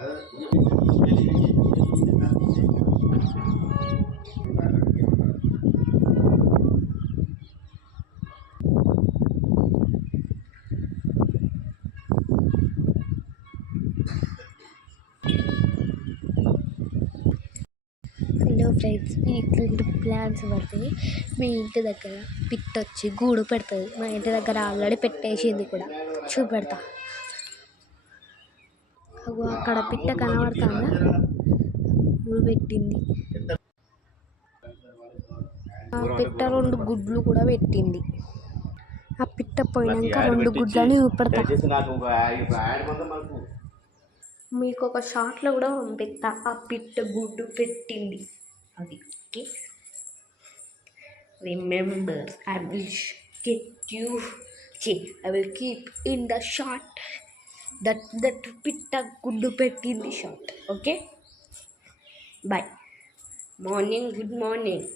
Hello friends, ఇట్లాంటి plans పడుతుంది. మీ ఇంటి దగ్గర పిట్ట వచ్చి గూడు పెడుతుంది. మా ఇంటి దగ్గర ఆల్రెడీ పెట్టేసింది కూడా. చూపెడతా. అక్కడ పిట్ట కనబడుతుందా? గూడు పెట్టింది. ఆ పిట్ట 2 గుడ్లు కూడా పెట్టింది. ఆ పిట్ట పోయినాక 2 గుడ్లని చూపెడతా. మీకు ఒక షార్ట్లో కూడా పంపిస్తా. ఆ పిట్ట గుడ్డు పెట్టింది అది. Okay, remember, I will get you. I will keep in the shot that పిట్ట గుడ్డు పెట్టింది short. Okay, bye. Morning, good morning.